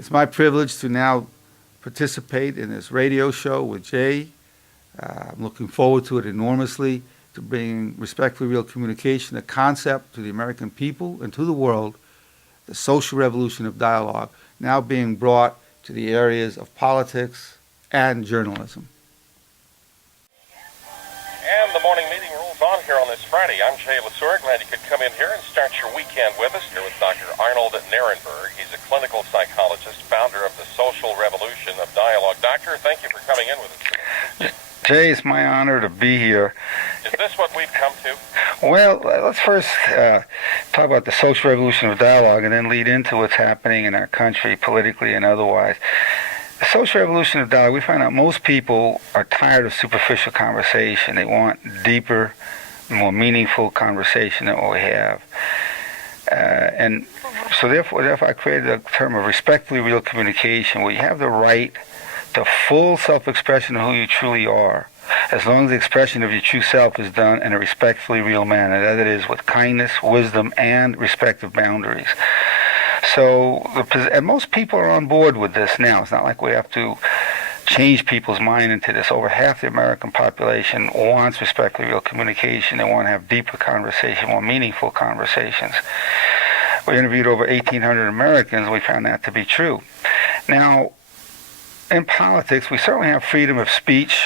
It's my privilege to now participate in this radio show with Jay. I'm looking forward to it enormously, to bring respectfully real communication, a concept to the American people and to the world, the social revolution of dialogue, now being brought to the areas of politics and journalism. And the morning meeting rolls on here on this Friday. I'm Jay Lesur. Glad you could come in here and start your weekend with us here with Dr. Arnold Nerenberg. He's a clinical psychologist, founder of the social revolution of dialogue. Doctor, thank you for coming in with us. Jay, it's my honor to be here. Is this what we've come to? Well, let's first talk about the social revolution of dialogue and then lead into what's happening in our country, politically and otherwise. The social revolution of dialogue, we find out most people are tired of superficial conversation. They want deeper, more meaningful conversation than what we have. And so therefore I created a term of respectfully real communication, where you have the right to full self-expression of who you truly are, as long as the expression of your true self is done in a respectfully real manner, that is, with kindness, wisdom, and respect of boundaries. So, and most people are on board with this now. It's not like we have to change people's mind into this. Over half the American population wants respectfully real communication. They want to have deeper conversation, more meaningful conversations. We interviewed over 1,800 Americans. We found that to be true. Now, in politics, we certainly have freedom of speech.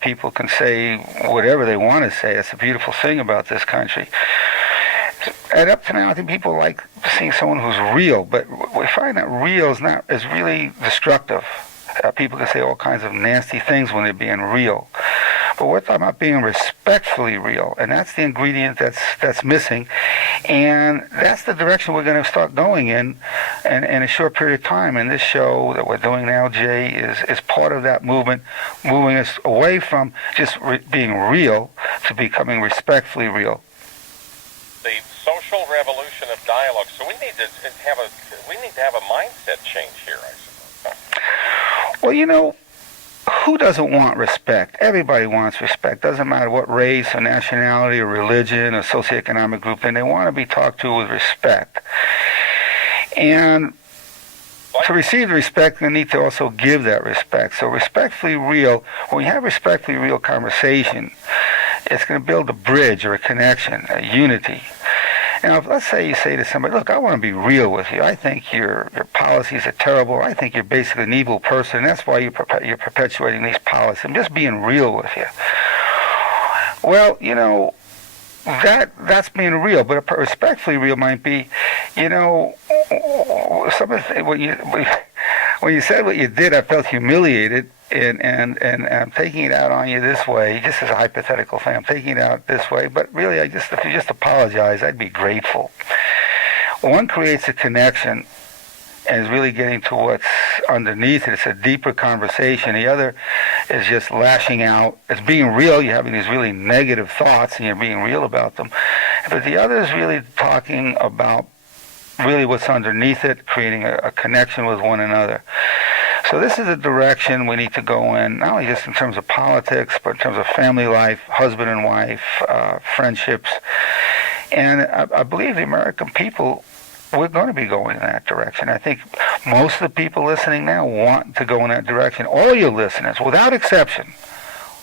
People can say whatever they want to say. That's a beautiful thing about this country. And up to now, I think people like seeing someone who's real, but we find that real is really destructive. People can say all kinds of nasty things when they're being real. But we're talking about being respectfully real, and that's the ingredient that's missing. And that's the direction we're going to start going in a short period of time. And this show that we're doing now, Jay, is part of that movement, moving us away from just being real to becoming respectfully real. The social revolution of dialogue. So we need to have a mindset change here, I suppose. Well, you know, who doesn't want respect? Everybody wants respect. Doesn't matter what race or nationality or religion or socioeconomic group, and they want to be talked to with respect. And to receive the respect, they need to also give that respect. So respectfully real, when you have respectfully real conversation, it's going to build a bridge or a connection, a unity. Now, if, let's say you say to somebody, look, I want to be real with you. I think your policies are terrible. I think you're basically an evil person. That's why you're perpetuating these policies. I'm just being real with you. Well, you know, that's being real. But respectfully real might be, you know, when you said what you did, I felt humiliated. And I'm taking it out on you this way, just as a hypothetical thing. I'm taking it out this way, but really, if you just apologize, I'd be grateful. One creates a connection and is really getting to what's underneath it. It's a deeper conversation. The other is just lashing out. It's being real. You're having these really negative thoughts, and you're being real about them. But the other is really talking about really what's underneath it, creating a connection with one another. So this is a direction we need to go in, not only just in terms of politics, but in terms of family life, husband and wife, friendships. And I believe the American people, we're going to be going in that direction. I think most of the people listening now want to go in that direction. All your listeners, without exception,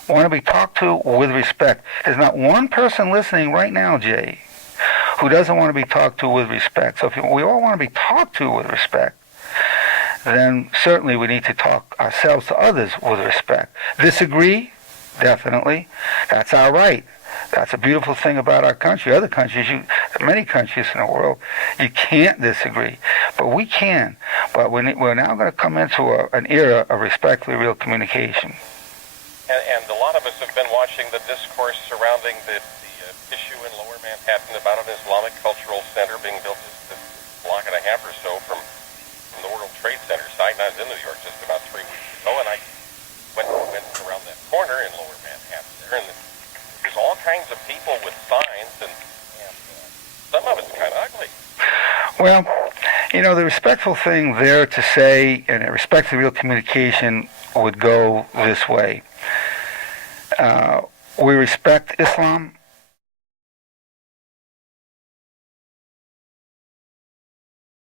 want to be talked to with respect. There's not one person listening right now, Jay, who doesn't want to be talked to with respect. So if we all want to be talked to with respect, then certainly we need to talk ourselves to others with respect. Disagree? Definitely. That's our right. That's a beautiful thing about our country. Other countries, many countries in the world, you can't disagree. But we can. But we're now going to come into an era of respectfully real communication. And a lot of us have been watching the discourse surrounding the issue in Lower Manhattan about an Islamic cultural center being built just a block and a half or so from the World Trade Center site. And I was in New York just about 3 weeks ago, and I went around that corner in Lower Manhattan there, and there's all kinds of people with signs, and some of it's kind of ugly. Well, you know, the respectful thing there to say, and a respectful real communication would go this way. We respect Islam.